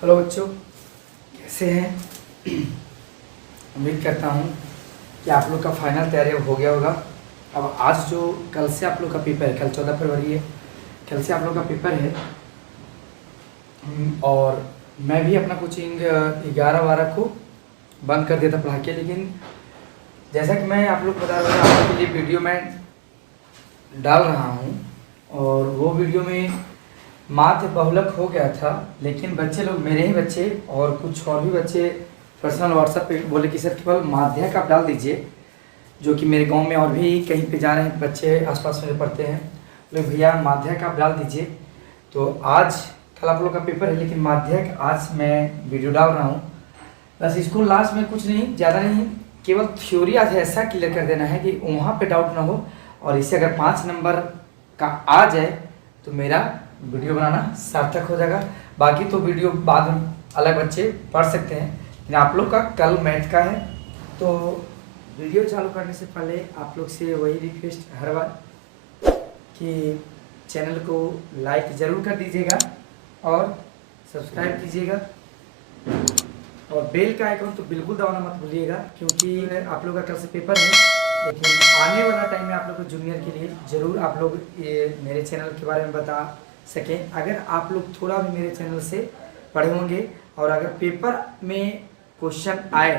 Hello बच्चों, कैसे हैं? उम्मीद करता हूँ कि आप लोग का फाइनल तैयारी हो गया होगा। अब आज जो कल से आप लोग का पेपर है, कल 14 फरवरी है, कल से आप लोग का पेपर है। और मैं भी अपना कोचिंग 11-12 को बंद कर दिया था पढ़ा के, लेकिन जैसा कि मैं आप लोग बता रहा हूँ, आप लोग के लिए वीडियो मैं डाल रहा हूँ और वो वीडियो में माध्य बहुलक हो गया था, लेकिन बच्चे लोग, मेरे ही बच्चे और कुछ और भी बच्चे पर्सनल व्हाट्सएप पे बोले कि सर केवल माध्यक आप डाल दीजिए, जो कि मेरे गांव में और भी कहीं पे जा रहे हैं बच्चे आसपास में पढ़ते हैं, बोले भैया माध्यक आप डाल दीजिए। तो आज कल आप लोग का पेपर है, लेकिन माध्यक आज मैं वीडियो डाल रहा हूँ। बस इसको लास्ट में कुछ नहीं, ज़्यादा नहीं, केवल थ्योरी आज ऐसा क्लियर कर देना है कि वहाँ पर डाउट ना हो, और इसे अगर 5 नंबर का आ जाए तो मेरा वीडियो बनाना सार्थक हो जाएगा। बाकी तो वीडियो बाद में अलग बच्चे पढ़ सकते हैं, लेकिन आप लोग का कल मैथ का है। तो वीडियो चालू करने से पहले आप लोग से वही रिक्वेस्ट हर बार कि चैनल को लाइक ज़रूर कर दीजिएगा और सब्सक्राइब कीजिएगा, और बेल का आइकन तो बिल्कुल दबाना मत भूलिएगा, क्योंकि आप लोग का कल से पेपर है, लेकिन आने वाला टाइम में आप लोग को जूनियर के लिए ज़रूर आप लोग ये मेरे चैनल के बारे में बता सकें। अगर आप लोग थोड़ा भी मेरे चैनल से पढ़े होंगे और अगर पेपर में क्वेश्चन आए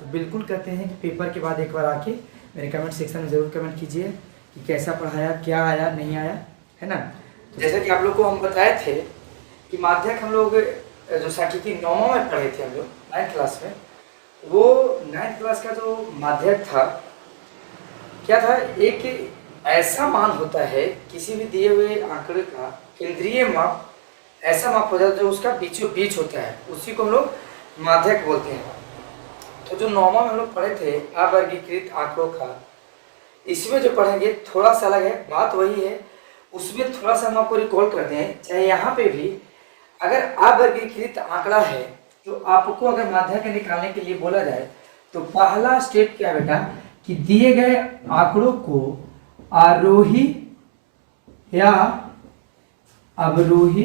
तो बिल्कुल कहते हैं कि पेपर के बाद एक बार आके मेरे कमेंट सेक्शन में ज़रूर कमेंट कीजिए कि कैसा पढ़ाया, क्या आया, नहीं आया, है ना। तो जैसा कि आप लोग को हम बताए थे कि माध्यक हम लोग जो सांख्यिकी 9वां में पढ़े थे, हम लोग 9th क्लास में, वो 9th क्लास का जो माध्यक था क्या था, एक ऐसा मान होता है किसी भी दिए हुए आंकड़े का केंद्रीय माप, ऐसा माप हो जाता है जो उसका बीचों बीच होता है, उसी को हम लोग माध्यक बोलते हैं। तो जो 9वां में हम लोग पढ़े थे अवर्गीकृत आंकड़ों का, इसमें जो पढ़ेंगे थोड़ा सा अलग है, बात वही है, उसमें थोड़ा सा हम आपको रिकॉल करते हैं। चाहे यहाँ पे भी अगर अवर्गीकृत आंकड़ा है तो आपको अगर माध्यक निकालने के लिए बोला जाए तो पहला स्टेप क्या बेटा, कि दिए गए आंकड़ों को आरोही या अवरोही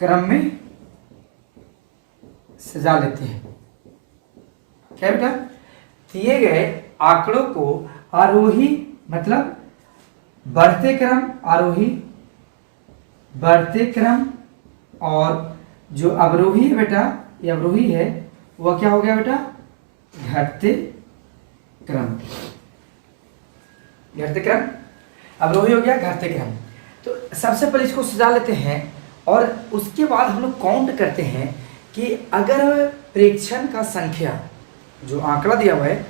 क्रम में सजा लेते हैं। क्या बेटा, दिए गए आंकड़ों को आरोही मतलब बढ़ते क्रम, आरोही बढ़ते क्रम, और जो अवरोही है बेटा, ये अवरोही है, वह क्या हो गया बेटा, घटते क्रम। घटते क्रम, अवरोही हो गया, घटते क्रम। तो सबसे पहले इसको सजा लेते हैं और उसके बाद हम लोग काउंट करते हैं कि अगर प्रेक्षण का संख्या, जो आंकड़ा दिया हुआ है,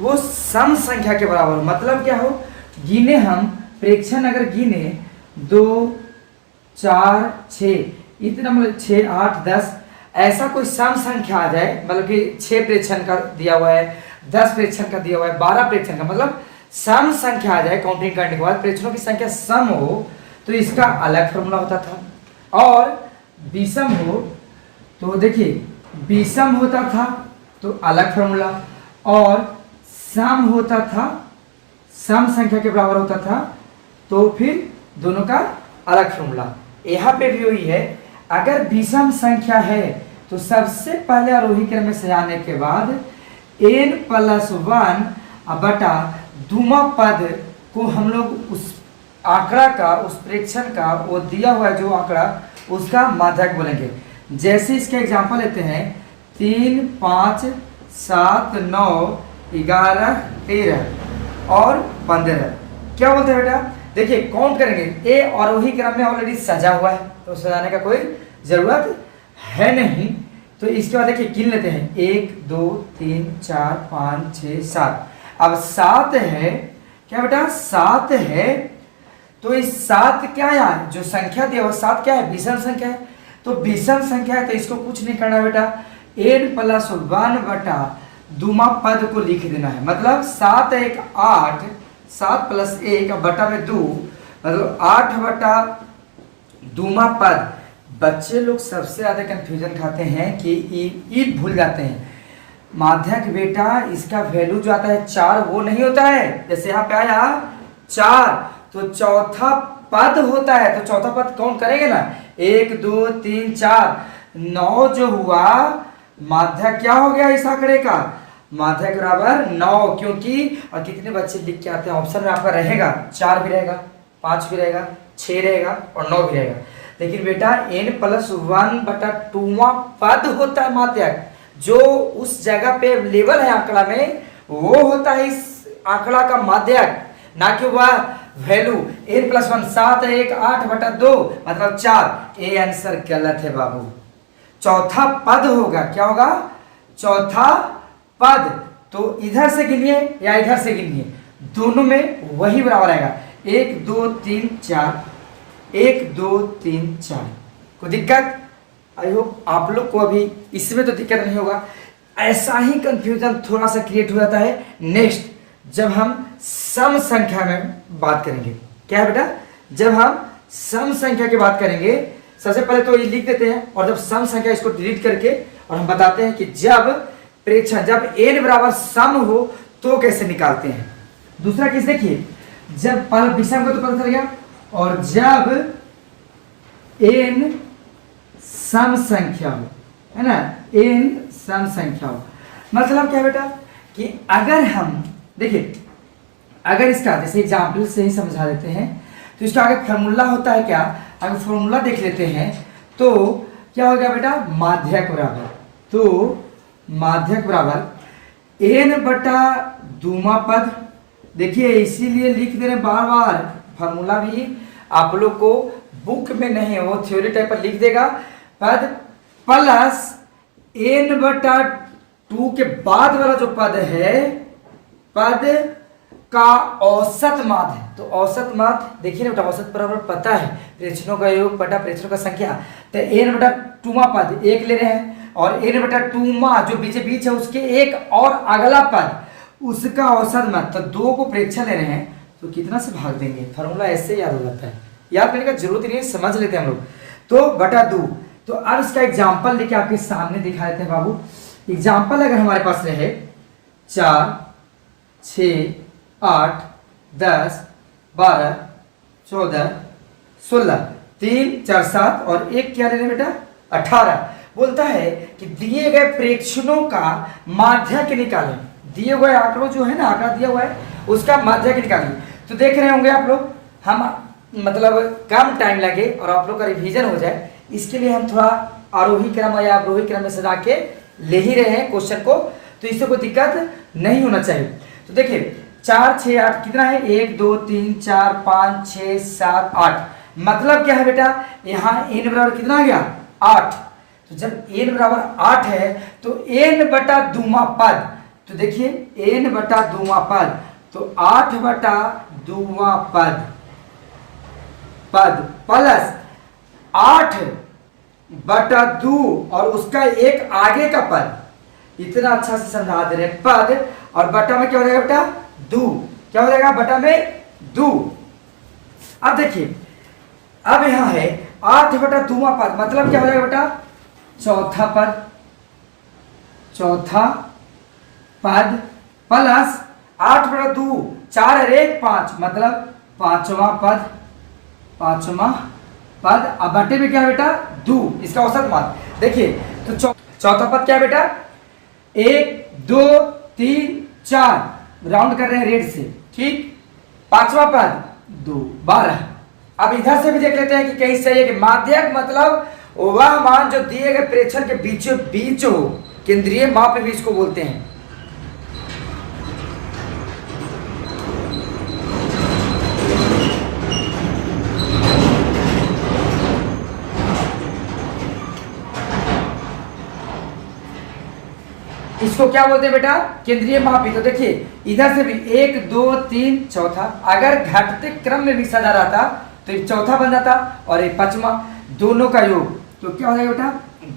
वो सम संख्या के बराबर हो, मतलब क्या हो, गिने हम प्रेक्षण अगर गिने 2, 4, 6, इतना मतलब 6, 8, 10, ऐसा कोई सम संख्या आ जाए, मतलब कि 6 प्रेक्षण का दिया हुआ है, 10 प्रेक्षण का दिया हुआ है, 12 प्रेक्षण का, मतलब सम संख्या आ जाए काउंटिंग करने के बाद, प्रेक्षणों की संख्या सम हो तो इसका अलग फॉर्मूला होता था, और विषम हो तो देखिए विषम होता था तो अलग फॉर्मूला, और सम होता था, सम संख्या के बराबर होता था तो फिर दोनों का अलग फॉर्मूला। यहाँ पे भी वही है, अगर विषम संख्या है तो सबसे पहले आरोही क्रम में सजाने के बाद n+1 बटा दूमा पद को हम लोग उस आंकड़ा का, उस प्रेक्षण का, वो दिया हुआ जो आंकड़ा, उसका माध्यक बोलेंगे। जैसे इसका एग्जांपल लेते हैं 3, 5, 7, 9, 11, 13 और 15, क्या बोलते हैं बेटा, देखिए काउंट करेंगे, ए आरोही क्रम में ऑलरेडी सजा हुआ है तो सजाने का कोई जरूरत है नहीं। तो इसके बाद देखिए गिन लेते हैं, 1, 2, 3, 4, 5, 6, 7। अब 7 है, क्या बेटा 7 है, तो इस 7 क्या है, जो संख्या दिया वो 7 क्या है, विषम संख्या है, तो विषम संख्या है तो इसको कुछ नहीं करना बेटा, n+1 बटा दूमा पद को लिख देना है, मतलब 7 1 8, 7 + 1 बटा में 2, मतलब 8 बटा दूमा पद। बच्चे लोग सबसे ज्यादा कंफ्यूजन खाते हैं कि ई भूल जाते हैं, माध्यक बेटा इसका वैल्यू जो आता है 4 वो नहीं होता है, जैसे यहाँ पे आया 4 तो चौथा पद होता है तो चौथा पद कौन करेंगे ना, 1 2 3 4 9 जो हुआ माध्यक क्या हो गया इस आंकड़े का, माध्यक बराबर 9, क्योंकि और कितने बच्चे लिख के आते हैं ऑप्शन में आपका रहेगा 4 भी रहेगा, 5 भी रहेगा, 6 रहेगा और 9 भी रहेगा, लेकिन बेटा n+1/2वां पद होता है माध्यक, जो उस जगह पे अवेलेबल है आंकड़ा में वो होता है इस आंकड़ा का माध्यक, ना कि वह वैल्यू। n+1 7 1 8/2 मतलब 4, ए आंसर गलत है बाबू। चौथा पद होगा, क्या होगा, चौथा पद। तो इधर से गिनिए या इधर से गिनिए, दोनों में वही बराबर आएगा, 1 2 3 4, 1 2 3 4। कोई दिक्कत? आई होप आप लोग को अभी इसमें तो दिक्कत नहीं होगा। ऐसा ही कंफ्यूजन थोड़ा सा क्रिएट हो जाता है नेक्स्ट जब हम सम संख्या में बात करेंगे। क्या है बेटा, जब हम सम संख्या की बात करेंगे, सबसे पहले तो ये लिख देते हैं और जब सम संख्या इसको डिलीट करके और हम बताते हैं कि जब प्रेक्षण जब n बराबर सम हो तो कैसे निकालते हैं। दूसरा केस देखिए, जब पहला विषम को तो पता चल गया, और जब n सम संख्या हो, है ना, n सम संख्या हो, मतलब क्या बेटा कि अगर हम देखिए, अगर इसका जैसे एग्जाम्पल से ही समझा देते हैं तो इसका आगे फॉर्मूला होता है क्या, अगर फॉर्मूला देख लेते हैं तो क्या हो गया बेटा, माध्यक बराबर, तो माध्यक बराबर n/2वां पद। देखिए इसीलिए लिख दे रहे बार बार, फॉर्मूला भी आप लोग को बुक में नहीं है, वो थ्योरी टाइप पर लिख देगा, पद प्लस n/2 के बाद वाला जो पद है पद का औसत माध्य। तो औसत माध्य देखिए ना बेटा, औसत बराबर पता है प्रेक्षणों का योग बटा प्रेक्षणों का संख्या, तो n/2वां पद एक ले रहे हैं और n/2वां जो बीच बीच है उसके एक और अगला पद उसका औसत माध्य, तो 2 को प्रेक्षण ले रहे हैं तो कितना से भाग देंगे, फॉर्मूला ऐसे याद हो जाता है, याद करने का जरूरत नहीं है, समझ लेते हैं हम लोग। तो बटा 2, तो अब इसका एग्जाम्पल लेके आपके सामने दिखा देते हैं बाबू। एग्जाम्पल अगर हमारे पास रहे 4 6 8 10 12 14 16, 3 4 7 और 1 क्या ले रहे बेटा, 18। बोलता है कि दिए गए प्रेक्षणों का माध्यक निकालें, दिए हुए आंकड़ों जो है ना, आंकड़ा दिया हुआ है उसका माध्यक निकालें। तो देख रहे होंगे आप लोग, हम मतलब कम टाइम लगे और आप लोग का रिवीजन हो जाए, इसके लिए हम थोड़ा आरोही क्रम या अवरोही क्रम में सजा के ले ही रहे हैं क्वेश्चन को, तो इससे कोई दिक्कत नहीं होना चाहिए। तो देखिए 4 6 8 कितना है, 1 2 3 4 5 6 7 8, मतलब क्या है बेटा, यहाँ n बराबर कितना आ गया, 8। तो जब n बराबर 8 है तो n/2वां पद, तो देखिए n/2वां पद, तो 8/2वां पद प्लस 8/2 और उसका एक आगे का पद, इतना अच्छा से समझा दे रहे हैं, पद और बटा में क्या हो जाएगा बेटा, 2, क्या हो जाएगा बटा में 2। अब देखिए, अब यहां है 8/2वां पद, मतलब क्या हो जाएगा बेटा, चौथा पद, चौथा पद प्लस 8/2, 4 और 1 5, मतलब 5वां पद, 5वां पद, अब बटे में क्या है बेटा, 2, इसका औसत मान। देखिए तो चौथा पद क्या है बेटा, 1 2 3 4, राउंड कर रहे हैं रेड से, ठीक, 5वां पद 2 12। अब इधर से भी देख लेते हैं कि कहीं सही है कि माध्यक मतलब वह मान जो दिए गए प्रेक्षण के बीचों बीच हो, केंद्रीय माप भी इसको बोलते हैं। इसको क्या बोलते हैं बेटा, केंद्रीय मापी। तो देखिए इधर से भी 1 2 3 चौथा, अगर घटते क्रम में भी सजा रहता तो एक चौथा बन जाता और एक 5वां, दोनों का योग, तो क्या हो जाएगा बेटा,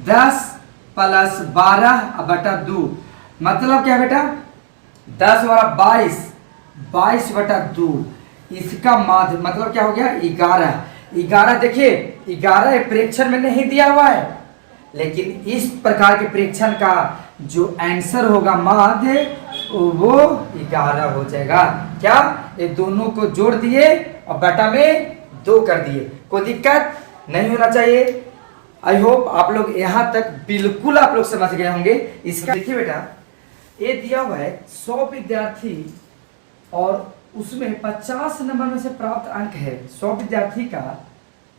10 + 12/2, मतलब क्या बेटा, 10 × 22, 22/2, इसका माध्य मतलब क्या हो गया, 11। 11 देखिए 11 प्रेक्षण में नहीं दिया हुआ है, लेकिन इस प्रकार के प्रेक्षण का जो आंसर होगा माध्य वो 11 हो जाएगा। क्या, ये दोनों को जोड़ दिए और बटा में 2 कर दिए। कोई दिक्कत नहीं होना चाहिए। आई होप आप लोग यहाँ तक बिल्कुल आप लोग समझ गए होंगे। इसका देखिए बेटा, ये दिया हुआ है 100 विद्यार्थी और उसमें 50 नंबर में से प्राप्त अंक है। 100 विद्यार्थी का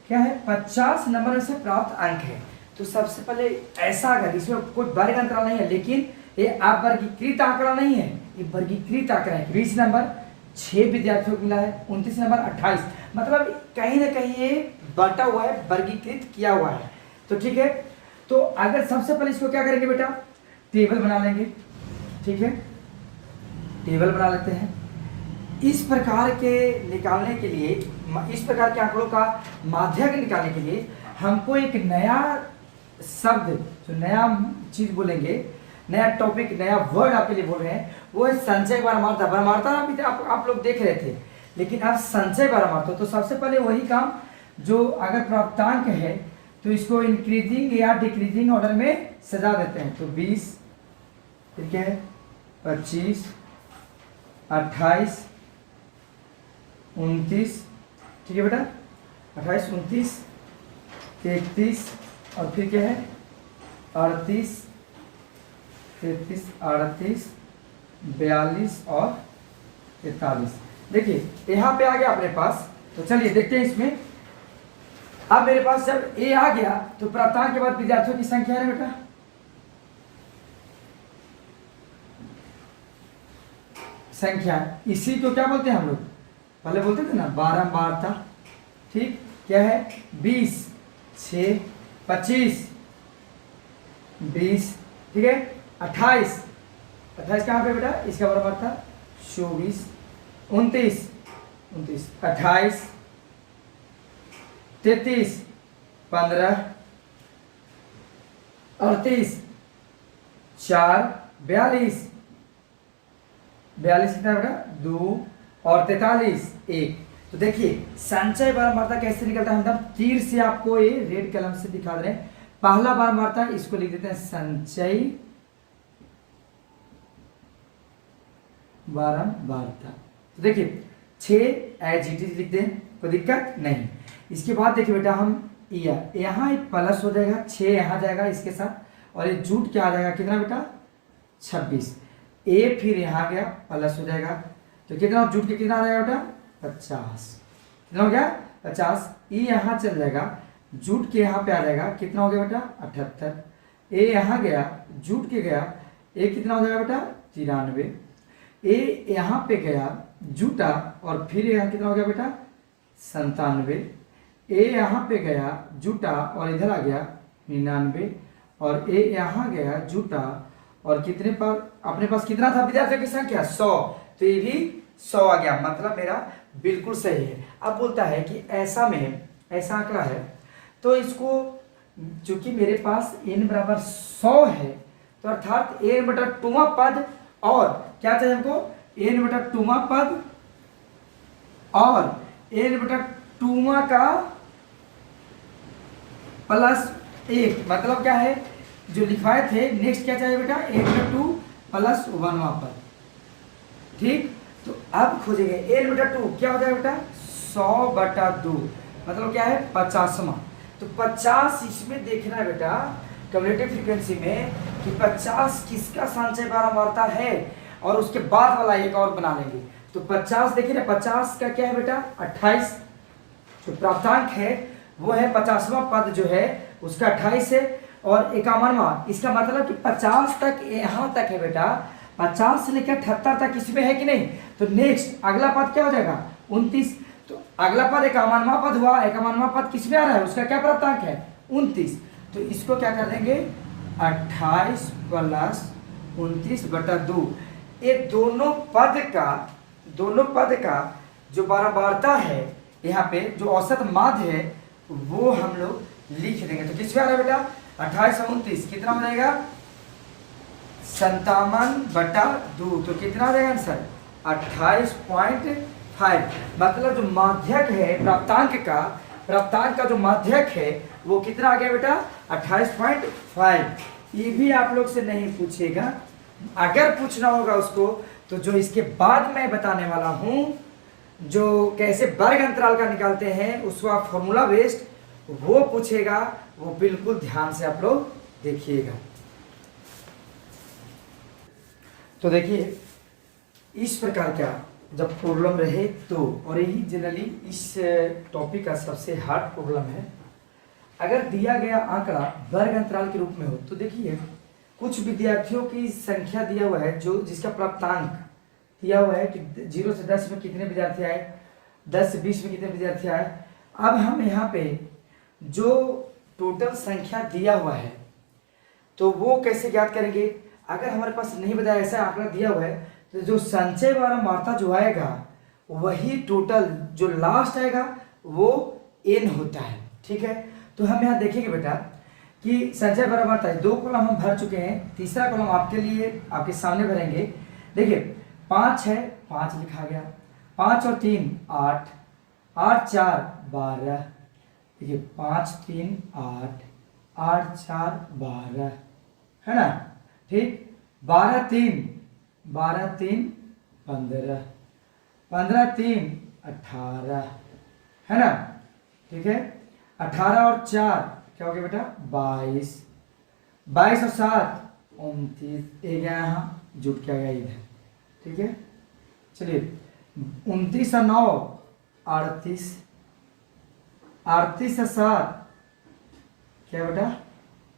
क्या है, 50 नंबर में से प्राप्त अंक है। तो सबसे पहले ऐसा, अगर इसमें कोई वर्ग अंतराल नहीं है, लेकिन ये अवर्गीकृत आंकड़ा नहीं है, ये वर्गीकृत आंकड़ा है। 20 नंबर 6 विद्यार्थियों को मिला है, 29 नंबर 28, मतलब कहीं ना कहीं ये बांटा हुआ है, वर्गीकृत किया हुआ है। तो ठीक है, तो अगर सबसे पहले इसको क्या करेंगे बेटा, टेबल बना लेंगे। ठीक है, टेबल बना लेते हैं। इस प्रकार के निकालने के लिए, इस प्रकार के आंकड़ों का माध्यक निकालने के लिए हमको एक नया शब्द, जो नया चीज बोलेंगे, नया टॉपिक, नया वर्ड आपके लिए बोल रहे हैं, वो है संचय बारमारता। बारमारता अभी आप लोग देख रहे थे, लेकिन अब संचय बारमारता। तो सबसे पहले वही काम, जो अगर प्राप्तांक है तो इसको इंक्रीजिंग या डिक्रीजिंग ऑर्डर में सजा देते हैं। तो 20, ठीक है, 25, 28, 29, ठीक है बेटा, 28, 29, 31 और फिर क्या है 38, 33, 38, 42 और 43। देखिए यहाँ पे आ गया अपने पास। तो चलिए देखते हैं इसमें। अब मेरे पास जब ए आ गया तो प्राप्तांक के बाद विद्यार्थियों की संख्या है बेटा, संख्या, इसी को क्या बोलते हैं हम लोग, पहले बोलते थे ना बारंबारता। ठीक, क्या है 20, 6, 25, 20, ठीक है, 28, 28 कहाँ पे बेटा, इसका बारंबारता 24, 29, 28, 33, 15, 38, 4, 42, 42 कितना बेटा 2 और 43, 1। तो देखिए संचय बारंबारता कैसे निकलता है, हम तब तीर से आपको ये रेड कलम से दिखा दे रहे हैं। पहला बारंबारता इसको लिख देते हैं संचय बारंबारता। तो देखिए 6 एज इट इज लिख दें, कोई दिक्कत नहीं। इसके बाद देखिए बेटा, हम यहाँ प्लस हो जाएगा, 6 यहाँ जाएगा इसके साथ, और ये जूट क्या आ जाएगा कितना बेटा 26। ए फिर यहाँ गया प्लस हो जाएगा, तो कितना जूट के कितना आ जाएगा बेटा 50। कितना हो गया 50। ई यहाँ चल जाएगा, जूट के यहाँ पे आ जाएगा, कितना हो गया बेटा 78। ए यहाँ गया, जूट के गया, ए कितना हो जाएगा बेटा 93। ए यहाँ पे गया जूटा, और फिर यहाँ कितना हो गया बेटा 97। ए यहाँ पे गया जूटा और इधर आ गया 99, और ए यहाँ गया जूटा और कितने पर अपने पास कितना था विद्यार्थियों की संख्या 100, तो ये भी 100 आ गया, मतलब मेरा बिल्कुल सही है। अब बोलता है कि ऐसा में ऐसा आंकड़ा है, तो इसको चूंकि मेरे पास n बराबर 100 है, तो अर्थात n/2वां पद, और क्या चाहिए हमको n/2वां पद और n/2वां का +1, मतलब क्या है जो लिखवाए थे। नेक्स्ट क्या चाहिए बेटा 1/2 + 1वां पद। ठीक, तो अब खोजेंगे n/2 क्या हो जाएगा बेटा 100/2, मतलब क्या है 50वां। तो 50 इसमें देखना है बेटा कम्युलेटिव फ्रीक्वेंसी में कि 50 किसका संचय बारंबारता है, और उसके बाद वाला एक और बना लेंगे। तो 50 देखिए ना, 50 का क्या है बेटा 28, जो प्राप्तांक है वो है 50वां पद जो है उसका 28 है, और 51वां, इसका मतलब कि 50 तक यहाँ तक है बेटा, 50 से लेकर 78 तक इसमें है कि नहीं। तो नेक्स्ट अगला पद क्या हो जाएगा 29। तो अगला पद 51वां पद हुआ, 51वां पद किसमें आ रहा है, उसका क्या प्राप्तांक है 29। तो इसको क्या कर देंगे 28 + 29/2। ये दोनों पद का जो बारंबारता है, यहाँ पे जो औसत माध्य है वो हम लोग लिख देंगे। तो किसमें आ रहा है बेटा 28 और 29 कितना हो जाएगा 57/2। तो कितना आ जाएगा आंसर 28.5। मतलब जो माध्यक है प्राप्तांक का जो माध्यक है वो कितना आ गया बेटा 28.5। ये भी आप लोग से नहीं पूछेगा, अगर पूछना होगा उसको तो जो इसके बाद मैं बताने वाला हूं जो कैसे वर्ग अंतराल का निकालते हैं उसका फॉर्मूला बेस्ड वो पूछेगा, वो बिल्कुल ध्यान से आप लोग देखिएगा। तो देखिए इस प्रकार का जब प्रॉब्लम रहे तो, और यही जनरली इस टॉपिक का सबसे हार्ड प्रॉब्लम है। अगर दिया गया आंकड़ा वर्ग अंतराल के रूप में हो तो देखिए कुछ विद्यार्थियों की संख्या दिया हुआ है जो जिसका प्राप्तांक दिया हुआ है कि 0 से 10 में कितने विद्यार्थी आए, 10 से 20 में कितने विद्यार्थी आए। अब हम यहाँ पे जो टोटल संख्या दिया हुआ है तो वो कैसे ज्ञात करेंगे। अगर हमारे पास नहीं बताया ऐसा आंकड़ा दिया हुआ है तो जो संचय वाला मात्रा जो आएगा वही टोटल जो लास्ट आएगा वो n होता है। ठीक है, तो हम यहाँ देखेंगे बेटा कि संचय वाला मात्रा है, 2 कॉलम हम भर चुके हैं, तीसरा कॉलम आपके लिए आपके सामने भरेंगे। देखिए 5 है, 5 लिखा गया, 5 और 3 8, 8 4 12। देखिए 5 3 8, 8 4 12 है ना। ठीक, 12 3 15, 15 3 18 है ना। ठीक है, 18 और 4 क्या हो गया बेटा 22, 22 और 7 29, एक यहाँ जुट क्या गया इधर। ठीक है, चलिए 29 और 9 38, 38 और 7 क्या बेटा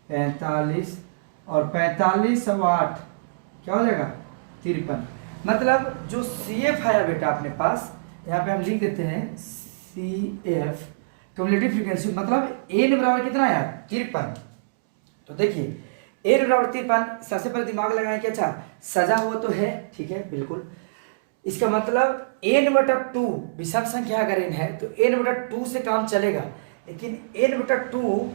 45, और 45 और 8 क्या हो जाएगा 53। मतलब जो CF आया बेटा अपने पास, यहाँ पे हम लिख देते हैं CF क्यूमुलेटिव फ्रीक्वेंसी, मतलब n बराबर कितना आया 53। तो देखिए n बराबर 53, सबसे पहले दिमाग लगाएं कि अच्छा सजा हुआ तो है, ठीक है बिल्कुल। इसका मतलब n/2 विषम संख्या अगर n है तो n/2 से काम चलेगा, लेकिन n/2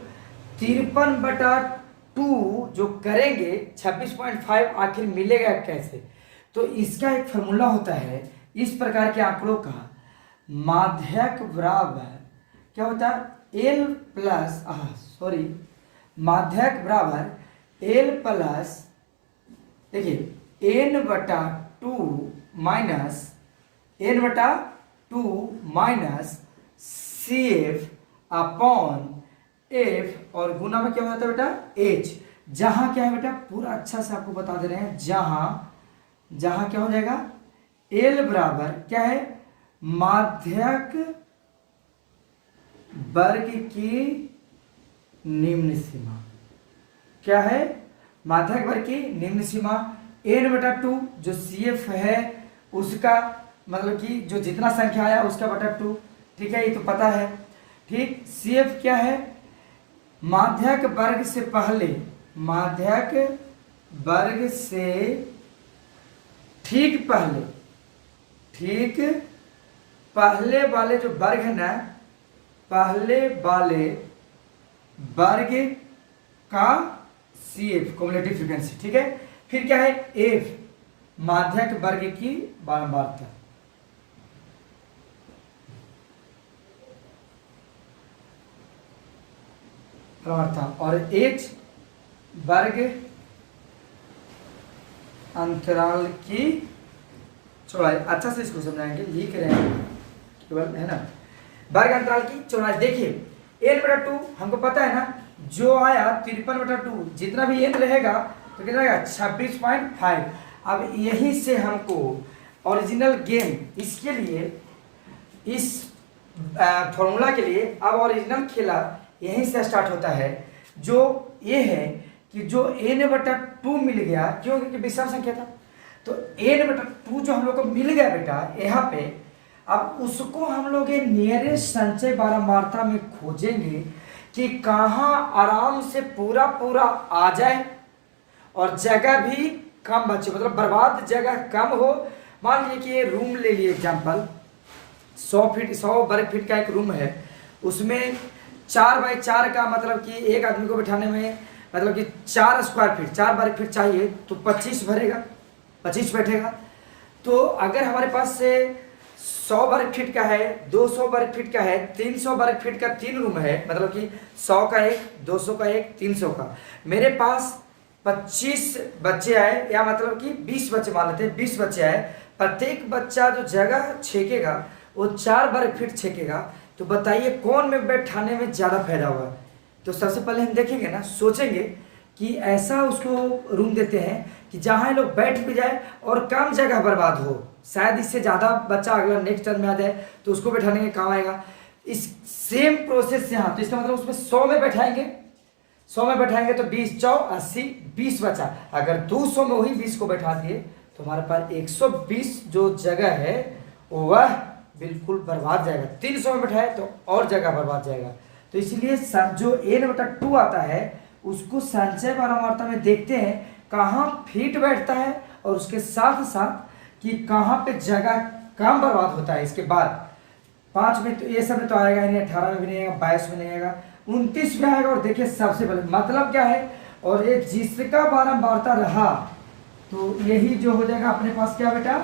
53/2 जो करेंगे 26.5 आखिर मिलेगा कैसे। तो इसका एक फॉर्मूला होता है इस प्रकार के आंकड़ों का, माध्यक बराबर क्या होता है L प्लस माध्यक बराबर L प्लस देखिए n/2 minus n/2 minus CF upon F और गुना में क्या हो जाता है बेटा H। जहां क्या है बेटा पूरा अच्छा से आपको बता दे रहे हैं, जहां क्या हो जाएगा L बराबर क्या है माध्यक वर्ग की निम्न सीमा, क्या है माध्यक वर्ग की निम्न सीमा n/2 जो CF है उसका मतलब कि जो जितना संख्या आया उसका बटा 2। ठीक है, ये तो पता है। ठीक, CF क्या है माध्यक वर्ग से पहले, माध्यक वर्ग से ठीक पहले वाले जो वर्ग है ना, पहले वाले वर्ग का CF क्यूमुलेटिव फ्रीक्वेंसी। ठीक है, फिर क्या है F माध्यक वर्ग की बारंबारता। और H वर्ग अंतराल की चौड़ाई। अच्छा से इसको समझाएंगे, लिख रहे हैं केवल है ना, वर्ग अंतराल की चौड़ाई। देखिए n/2 हमको पता है ना, जो आया 53/2, जितना भी n रहेगा तो कितना रहेगा 26.5। अब यहीं से हमको ओरिजिनल गेम इसके लिए इस फॉर्मूला के लिए अब ओरिजिनल खेला यहीं से स्टार्ट होता है, जो ये है कि जो n/2 मिल गया, क्यों क्योंकि विषम संख्या था, तो n/2 जो हम लोग को मिल गया बेटा यहाँ पे, अब उसको हम लोग नियरेस्ट संचय बारंबारता में खोजेंगे कि कहाँ आराम से पूरा आ जाए और जगह भी कम बचे, मतलब बर्बाद जगह कम हो। मान लीजिए कि ये रूम ले लिए एग्जाम्पल, 100 वर्ग फीट का एक रूम है, उसमें 4x4 का मतलब कि एक आदमी को बैठाने में मतलब कि 4 स्क्वायर फीट 4 वर्ग फीट चाहिए तो 25 भरेगा, 25 बैठेगा। तो अगर हमारे पास से 100 वर्ग फीट का है, 200 वर्ग फीट का है, 300 वर्ग फीट का 3 रूम है, मतलब कि 100 का एक, 200 का एक, 300 का, मेरे पास 25 बच्चे आए, या मतलब कि 20 बच्चे मान लेते हैं, 20 बच्चे आए, प्रत्येक बच्चा जो जगह छेकेगा वो 4 वर्ग फीट छेकेगा, तो बताइए कौन में बैठाने में ज़्यादा फायदा होगा। तो सबसे पहले हम देखेंगे ना, सोचेंगे कि ऐसा उसको रूम देते हैं कि जहाँ लोग बैठ भी जाए और कम जगह बर्बाद हो, शायद इससे ज़्यादा बच्चा अगला नेक्स्ट टर्म में आ जाए तो उसको बैठाने के काम आएगा। इस सेम प्रोसेस से यहाँ, तो इसका मतलब उसमें 100 में बैठाएंगे, 100 में बैठाएंगे तो 20 चौ 80, 20 बचा। अगर 200 में वही 20 को बैठा दिए तो हमारे पास 120 जो जगह है वह बिल्कुल बर्बाद जाएगा। 300 में बैठाए तो और जगह बर्बाद जाएगा। तो इसलिए जो n/2 आता है उसको संचय पारमार्थता में देखते हैं कहाँ फीट बैठता है और उसके साथ साथ कि कहाँ पे जगह कम बर्बाद होता है। इसके बाद 5 में तो ये सब में तो आएगा नहीं, 18 में भी नहीं आएगा, 22 में नहीं आएगा, 29 में आएगा। और देखिए सबसे पहले मतलब क्या है, और ये जिसका बारंबारता रहा तो यही जो हो जाएगा अपने पास क्या बेटा,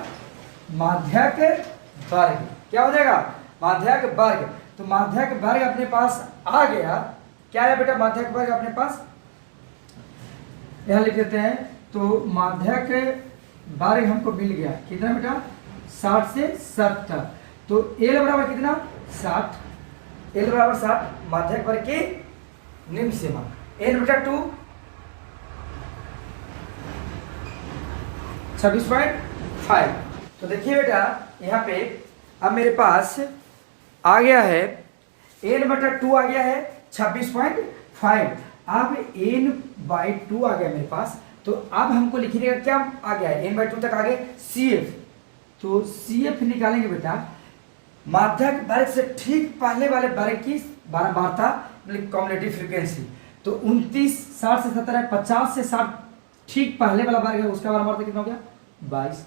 माध्यक वर्ग। क्या हो जाएगा, माध्यक वर्ग। तो माध्यक वर्ग अपने पास आ गया। क्या है बेटा माध्यक वर्ग अपने पास, यहां लिख देते हैं। तो माध्यक वर्ग हमको मिल गया कितना बेटा, 60 से 70। तो L बराबर कितना, 60, L बराबर 60 माध्यक वर्ग की निम्न सीमा। n/2 26.5। तो देखिए बेटा यहाँ पे अब मेरे पास आ गया है n/2 आ गया है 26.5। अब n/2 आ गया मेरे पास, तो अब हमको लिखने का क्या आ गया है, n/2 तक आ गए CF। तो CF निकालेंगे बेटा माध्यक वर्ग से ठीक पहले वाले वर्ग की बारंबारता मतलब कॉम्युलेटिव फ्रीक्वेंसी। तो 29, 60 से 70 है, 50 से 60 ठीक पहले वाला वर्ग है, उसका बारंबारता कितना हो गया, 22।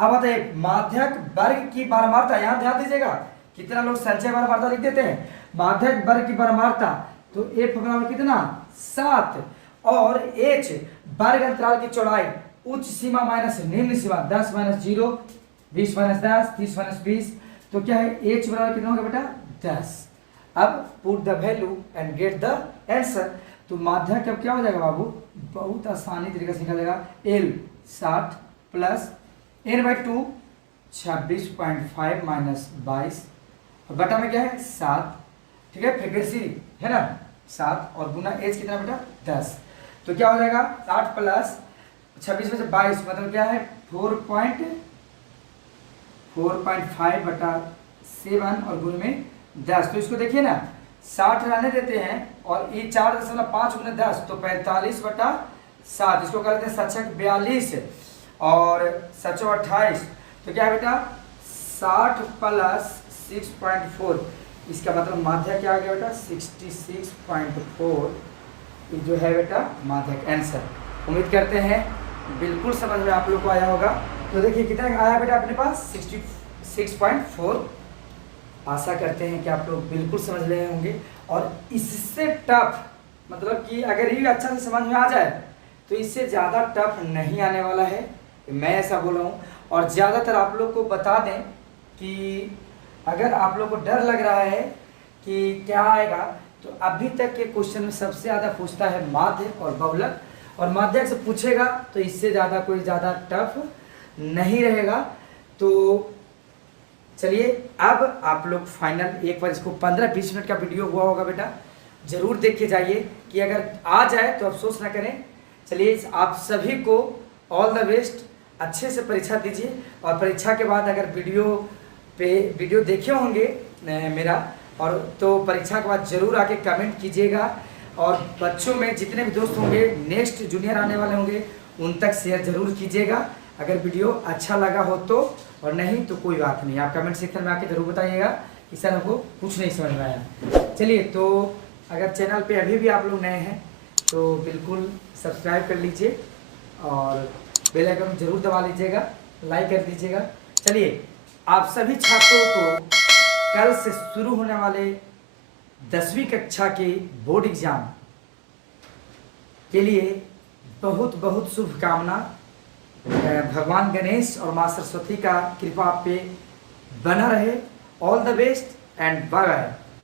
अब बताइए माध्यक वर्ग की बारंबारता, यहाँ ध्यान दीजिएगा कितना लोग संचय बारंबारता लिख देते हैं। माध्यक वर्ग की बारंबारता तो F बराबर कितना, 7, और H वर्ग अंतराल की चौड़ाई उच्च सीमा माइनस निम्न सीमा 10 - 0, 20 - 10, 30 - 20। तो क्या है H बराबर कितना होगा बेटा, 10। अब put the value and get the answer. तो माध्यक अब क्या हो जाएगा बाबू, बहुत आसानी तरीके से निकलेगा। L 60 प्लस n/2 26.5 माइनस 22 और बटा में क्या है 7, ठीक है, फ्रीक्वेंसी है ना 7 और गुना H कितना बेटा 10। तो क्या हो जाएगा 60 प्लस 26 में से 22 मतलब क्या है 4.5 बटा 7 और गुण में 10। तो इसको देखिए ना 60 रहने देते हैं और ये 4.5 गुना 10 तो 45 बटा 7। इसको कर देते हैं 7 × 42 और 7 × 28। तो क्या है बेटा 60 प्लस 6.4, इसका मतलब माध्यक क्या आ गया बेटा 66.4 जो है बेटा माध्यक आंसर। उम्मीद करते हैं बिल्कुल समझ में आप लोग को आया होगा। तो देखिए कितना आया बेटा अपने पास 66.4। आशा करते हैं कि आप लोग बिल्कुल समझ रहे होंगे। और इससे टफ मतलब कि अगर ये अच्छा से समझ में आ जाए तो इससे ज़्यादा टफ नहीं आने वाला है, मैं ऐसा बोल रहा हूँ। और ज़्यादातर आप लोग को बता दें कि अगर आप लोग को डर लग रहा है कि क्या आएगा, तो अभी तक के क्वेश्चन में सबसे ज़्यादा पूछता है माध्य और बहुलक, और माध्यक से पूछेगा तो इससे ज़्यादा कोई ज़्यादा टफ नहीं रहेगा। तो चलिए अब आप लोग फाइनल एक बार इसको 15-20 मिनट का वीडियो हुआ होगा बेटा, ज़रूर देख के जाइए कि अगर आ जाए तो अफसोस ना करें। चलिए आप सभी को ऑल द बेस्ट, अच्छे से परीक्षा दीजिए। और परीक्षा के बाद अगर वीडियो देखे होंगे मेरा और तो परीक्षा के बाद ज़रूर आके कमेंट कीजिएगा। और बच्चों में जितने भी दोस्त होंगे नेक्स्ट जूनियर आने वाले होंगे उन तक शेयर ज़रूर कीजिएगा अगर वीडियो अच्छा लगा हो तो, और नहीं तो कोई बात नहीं, आप कमेंट सेक्शन में आके ज़रूर बताइएगा कि सर हमको कुछ नहीं समझ में आया। चलिए तो अगर चैनल पे अभी भी आप लोग नए हैं तो बिल्कुल सब्सक्राइब कर लीजिए और बेल आइकन जरूर दबा लीजिएगा, लाइक कर दीजिएगा। चलिए आप सभी छात्रों को कल से शुरू होने वाले 10वीं कक्षा के बोर्ड एग्जाम के लिए बहुत बहुत शुभकामना। भगवान गणेश और माँ सरस्वती का कृपा आप पे बना रहे। All the best and bye bye.